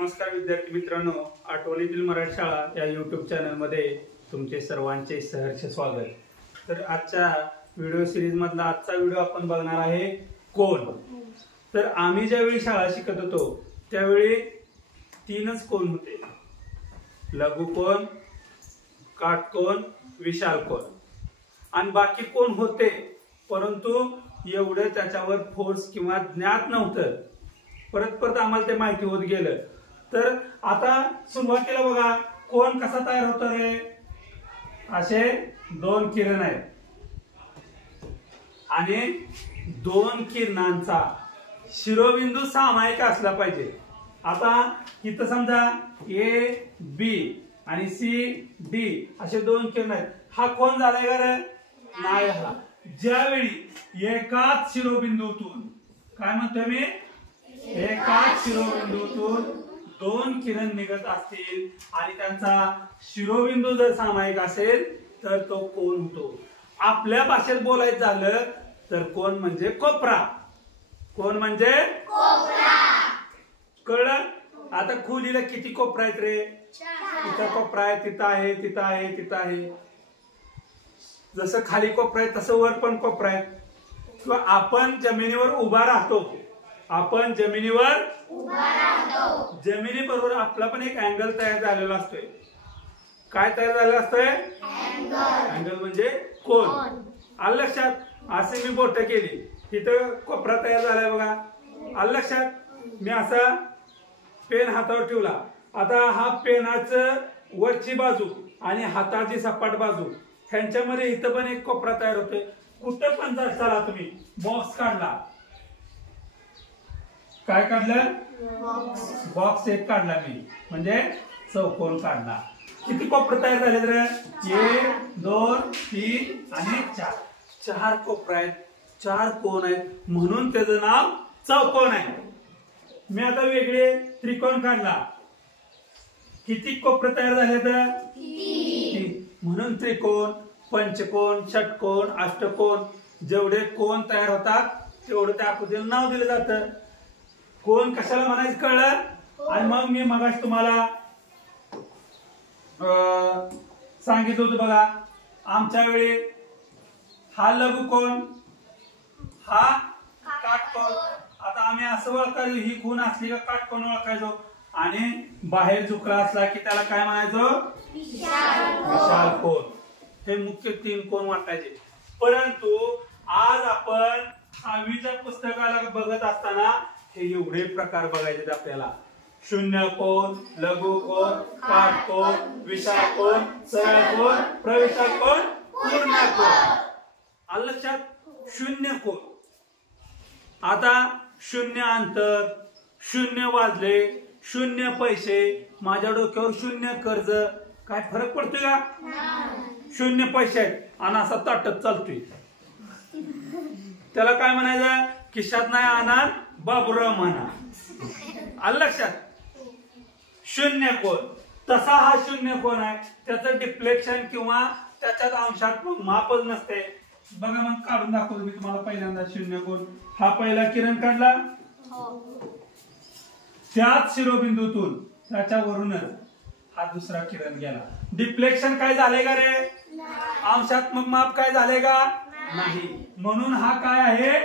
नमस्कार विद्यार्थी मित्रांनो, आठवणीतील मराठी शाळा या यूट्यूब चॅनलमध्ये तुमचे सर्वांचे सहर्ष स्वागत। तर आजच्या व्हिडिओ सीरीज मधला आजचा व्हिडिओ आपण बघणार आहे कोन। तर आम्ही ज्यावेळी शाळा शिकत होतो त्यावेळी तीनच कोन होते, लघुकोन, काटकोन, विशाल कोन आणि बाकी कोन होते, परंतु एवढे त्याच्यावर फोर्स किंवा ज्ञात नव्हतं। परत परत आम्हाला ते माहिती होत गेलं। तर आता सुरुवातीला बघा कोन कसा तयार होतो रे, असे दोन किरण आहेत आणि दोन किरणांचा शिरोबिंदू सामायिक असला पाहिजे। आता इथं समजा ए बी आणि सी डी असे दोन किरण आहेत, हा कोन झालाय का रे? नाही। हा ज्यावेळी एकाच शिरोबिंदूतून, काय म्हणतोय मी, एकाच शिरोबिंदूतून दोन किरण निघत असतील आणि त्यांचा शिरोबिंदू जर सामायिक असेल तर तो कोन होतो। आपल्या भाषेत बोलायचं झालं तर कोन म्हणजे कोपरा। कोन म्हणजे कोपरा, कळलं? आता खोलीला किती कोपरा आहेत रे? इथं कोपरा आहे, तिथं आहे, तिथं आहे, तिथं आहे। जसं खाली कोपरा आहे तसं वर पण कोपरा आहे। किंवा आपण जमिनीवर उभा राहतो, आपण जमिनीवर उभा राहतो, जमिनी बरोबर आपला पण एक अँगल तयार झालेला असतोय। काय तयार झालेला असतोय? अँगल म्हणजे कोन। आलं लक्षात? असे मी बोट केली, तिथं कोपरा तयार झालाय बघा। आलं लक्षात? मी असा पेन हातावर ठेवला, आता हा पेनाचं वरची बाजू आणि हाताची सपाट बाजू ह्यांच्यामध्ये इथं पण एक कोपरा तयार होतोय। कुठं पण जर चला तुम्ही बॉक्स काढला, काय काढलं? बॉक्स एक काढला मी, म्हणजे चौकोन काढला। किती कोपरे तयार झाले रे? 1 2 3 आणि 4, 4 कोपरे आहेत, 4 कोन आहेत, म्हणून त्याचं नाव चौकोन आहे। मी आता वेगळे त्रिकोण काढला, किती कोपरे तयार झाले तर? 3, म्हणून त्रिकोण, पंचकोन, षटकोन, अष्टकोन जेवढे कोन तयार होतात तेवढं त्या आकृतीला नाव दिलं जातं। कोन कशाला म्हणायचं कळलं? आणि मग मी मगाशी तुम्हाला सांगितलं होतं बघा, आमच्या वेळी हा लघुकोन, हा काटकोन। आता आम्ही असं ओळखायचो, ही खूण असली का काटकोन ओळखायचो, आणि बाहेर झुकला असला की त्याला काय म्हणायचो? विशाल कोन। हे मुख्य 3 कोन वाटायचे। परंतु आज आपण 6वीच्या पुस्तकाला बघत असताना हे एवढे प्रकार बघायचे आपल्याला, शून्य कोन, लघु कोन, काटकोन, विशाल कोन, सरळ कोन, प्रविशाल कोन, पूर्ण कोन। आलं लक्षात? शून्य कोन, आता शून्य अंतर, शून्य वाजले, शून्य पैसे, माझ्या डोक्यावर शून्य कर्ज, काय फरक पडतोय का? शून्य पैसे आहेत आणि असा ताटत चालतोय, त्याला काय म्हणायचं? खिशात नाही आणणार बाबूराव म्हणा। आलं लक्षात? शून्य कोन, तसा हा शून्य कोन आहे, त्याचं डिफ्लेक्शन किंवा त्याच्यात अंशात्मक मापच नसते। बघा मग काढून दाखवतो मी तुम्हाला पहिल्यांदा शून्य कोन। हा पहिला किरण काढला, त्याच शिरोबिंदूतून त्याच्यावरूनच हा दुसरा किरण गेला। डिफ्लेक्शन काय झाले का रे? अंशात्मक माप काय झाले का? नाही, म्हणून हा काय आहे?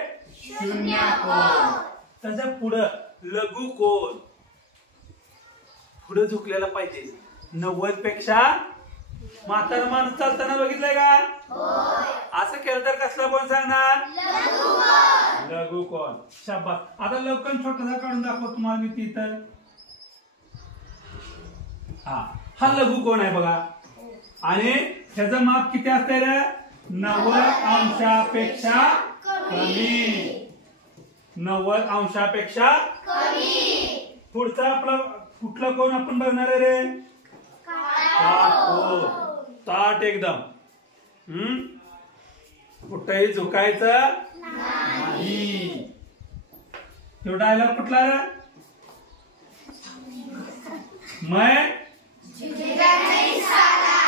शून्य कोन। त्याच्या पुढं लघु कोन, पुढे झुकलेला पाहिजे 90 पेक्षा। म्हातारा माणूस चालताना बघितलंय का? असं केलं तर कसला कोन सांगणार? लघु कोन। शाबास। आता लवकर छोटासा काढून दाखव तुम्हाला मी तिथं। हा लघु कोन आहे बघा, आणि ह्याचं माप किती असते रे? 90 अंशापेक्षा कमी, 90 अंशापेक्षा कमी। पुढचा आपला कुठला कोन आपण बघणार आहे रे? काटकोन, ताट एकदम, कुठेही झुकायचं नाही। तो डायलॉग कुठला रे? मैं झुकेगा नहीं साला,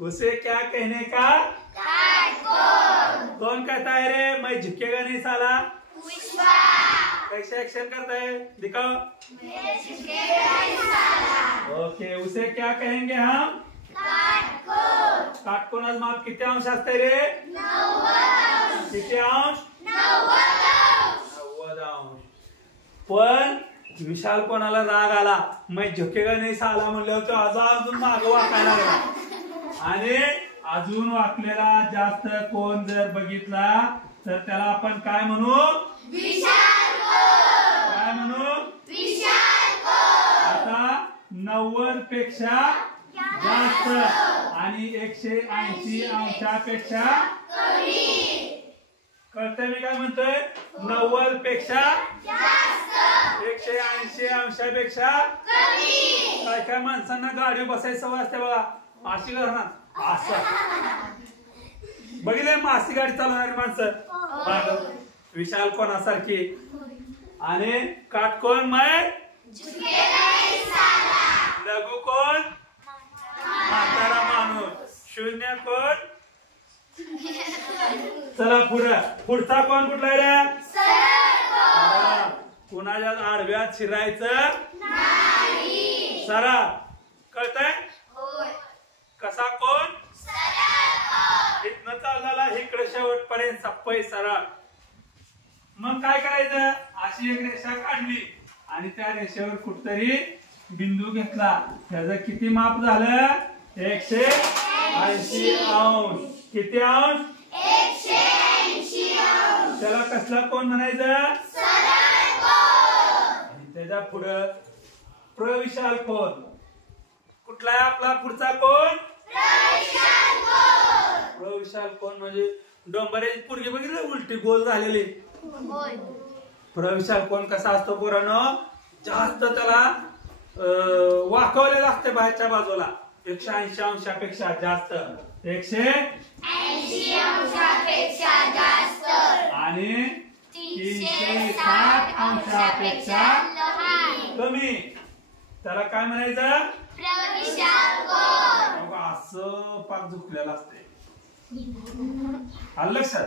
उसे क्या कहने का? काटकोन। कौन कहता है रे मैं झुकेगा नहीं साला? कैसे एक्शन करता है दिखाओ। ओके, उसे क्या कहेंगे हम? काटकोनाचं माप किती अंश असते रे? 90 किती अंश? 90 अंश। पण विशाल कोणाला राग आला, मैं झुकेगा नहीं साला म्हणल्यावर तो अजून मागं वाकायला लागला आणि अजून वाकलेला जास्त कोण जर बघितला तर त्याला आपण काय म्हणू? विशाल कोण। काय म्हणू? विशाल कोण। आता 90 पेक्षा जास्त आणि 180 अंशापेक्षा कमी। कळतंय मी काय म्हणतोय? 90 पेक्षा जास्त, 180 अंशापेक्षा कमी। काय काय माणसांना गाडी बसायची सवय असते बघा, अशी करणार असं बघितलंय, मासी गाडी चालवणारी माणसं विशाल कोणासारखी। आणि काटकोण मैं लघु कोण? म्हातारा माणूस। शून्य कोण? चला पुढचा कोण कुठला रे? कुणाच्या आडव्यात शिरायचं नाही, सरळ। कळतंय? कसा कोण? इथनं चालला इकडे शेवटपर्यंत सप्पई सरळ। मग काय करायचं? अशी एक रेषा काढली आणि त्या रेषेवर कुठतरी बिंदू घेतला, त्याचं किती माप झालं? 180 अंश। किती अंश? 180 अंश। त्याला कसला कोण म्हणायचं? सरळ कोन। आणि त्याच्या पुढं प्रविशाल कोन। कुठला आहे आपला पुढचा कोण? प्रविशाल कोन। प्रविशाल कोन म्हणजे डोंबऱ्याची पोरगी बघितली उलटी गोल झालेली, प्रविशाल कोन कसा असतो पोरांनो? जास्त त्याला वाकवलेला असते बाहेरच्या बाजूला, 180 अंशापेक्षा जास्त, 180 अंशापेक्षा जास्त आणि 360 अंशापेक्षा कमी। त्याला काय म्हणायचं? प्रविशाल कोन। असं पाक झुकलेला असते, आलं लक्षात?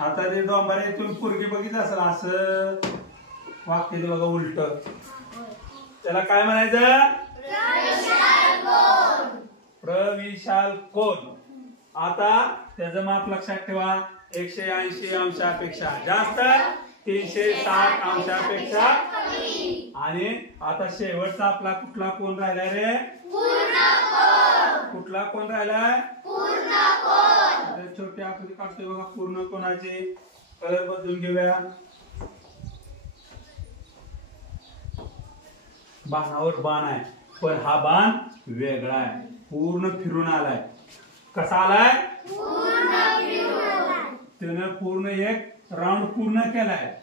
आता ते डोंबरे तुम्ही पोरगी बघितलं असेल असं वागते ते बघा उलट, त्याला काय म्हणायचं? प्रविशाल कोन। प्रविशाल कोन। आता त्याचं माप लक्षात ठेवा, 180 अंशापेक्षा जास्त, 360 अंशापेक्षा कमी। आणि आता शेवटचा आपला कुठला कोण राहिलाय रे? पूर्ण कोन। कुठला कोण राहिलाय? पूर्ण कोन। छोटी आकृती काढतोय बघा पूर्ण कोणाचे, कलर बदलून घेऊया। बाणावर बाण आहे, पण हा बाण वेगळा आहे, पूर्ण फिरून आलाय। कसा आलाय? पूर्ण फिरून। त्यानं पूर्ण एक राऊंड पूर्ण केलाय।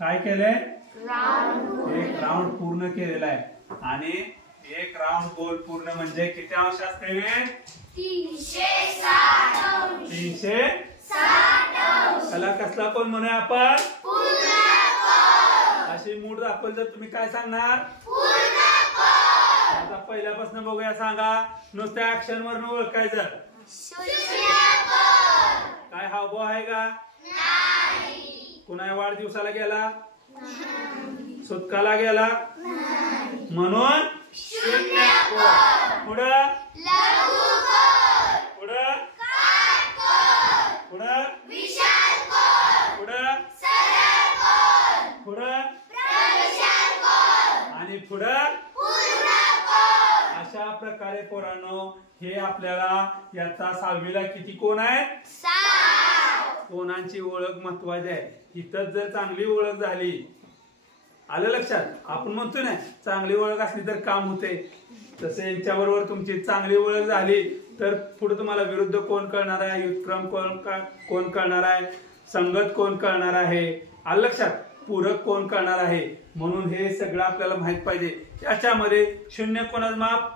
काय केलंय? एक राऊंड पूर्ण केलेला आहे। आणि एक राऊंड गोल पूर्ण म्हणजे किती अंश असते? 360 अंश। 360 अंश। त्याला कसला कोण म्हणूया आपण? पूर्ण कोन। अशी मूठ दाखवली तर तुम्ही काय सांगणार? पूर्ण कोन। आता पहिल्यापासून बघूया, सांगा नुसत्या ऍक्शन वरून ओळखायचं। शून्य कोन। काय हावभाव आहे का? नाही। कुणा वाढदिवसाला गेला? नाही। सुटकाला गेला? नाही। म्हणून शून्य कोन। पुढं लघु कोन। पुढं काटकोन। पुढं विशाल कोन। पुढं सरळ कोन। पुढं प्रविशाल कोन। आणि पुढं पूर्ण कोन। अशा प्रकारे पोरांनो हे आपल्याला याचा 6वीला किती कोण आहेत? 7। कोणांची ओळख महत्वाची आहे। इथं जर चांगली ओळख झाली, आलं लक्षात? आपण म्हणतो ना चांगली ओळख असली तर काम होते, तसे यांच्याबरोबर तुमची चांगली ओळख झाली तर पुढे तुम्हाला विरुद्ध कोण कळणार आहे, युद्धक्रम कोण कळणार आहे, संगत कोण कळणार आहे, आलं लक्षात? पूरक कोण कळणार आहे। म्हणून हे सगळं आपल्याला माहित पाहिजे। त्याच्यामध्ये शून्य कोणाचं माप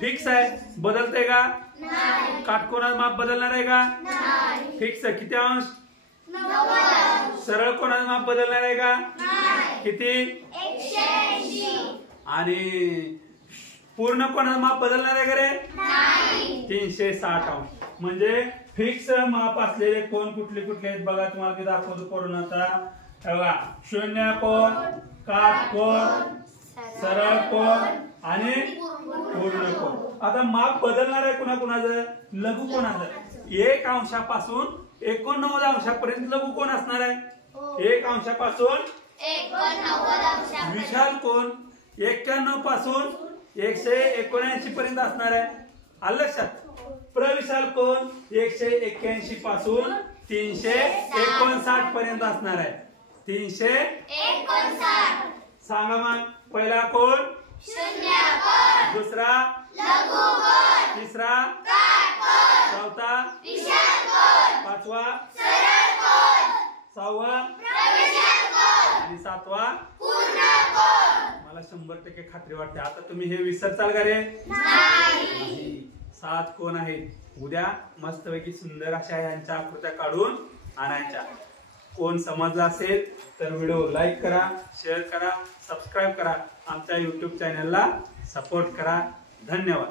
फिक्स आहे, बदलते का? नाही। काटकोनाचं माप बदलणार आहे का? नाही। फिक्स आहे, किती अंश? 90। सरळ कोणाचं माप बदलणार आहे का? नाही। किती? 180। आणि पूर्ण कोणाचं माप बदलणार आहे का रे? नाही। 360 अंश। म्हणजे फिक्स माप असलेले कोण कुठले कुठले आहेत बघा, तुम्हाला ते दाखवतो करून आता। बघा शून्य कोण, काट कोण, सरळ कोण आणि पूर्ण कोण. आता माप बदलणार आहे कुणाकुणाचं, लघु कोणाचं. 1 अंशापासून 89 अंशापर्यंत लघु कोण असणार आहे. 1 अंशापासून 89 अंश. विशाल कोण 91 पासून 179 पर्यंत असणार आहे. आलं लक्षात. प्रविशाल कोण 181 पासून 359 पर्यंत असणार आहे. 359. सांगा मग पहिला कोण, शून्य कोण, दुसरा लघु कोण, तिसरा काट कोण, चौथा विशाल कोण, पाचवा सरळ कोण, 6वा प्रविशाल कोण आणि 7वा पूर्ण कोण. मला 100% खात्री वाटते. आता तुम्ही हे विसरताल का रे. नाही. 7 कोण आहेत. उद्या मस्तपैकी सुंदर अशा यांच्या आकृत्या काढून आणायच्या. कोण समजला असेल तर व्हिडिओ लाईक करा, शेअर करा, सबस्क्राईब करा, आमच्या YouTube चॅनलला सपोर्ट करा. धन्यवाद.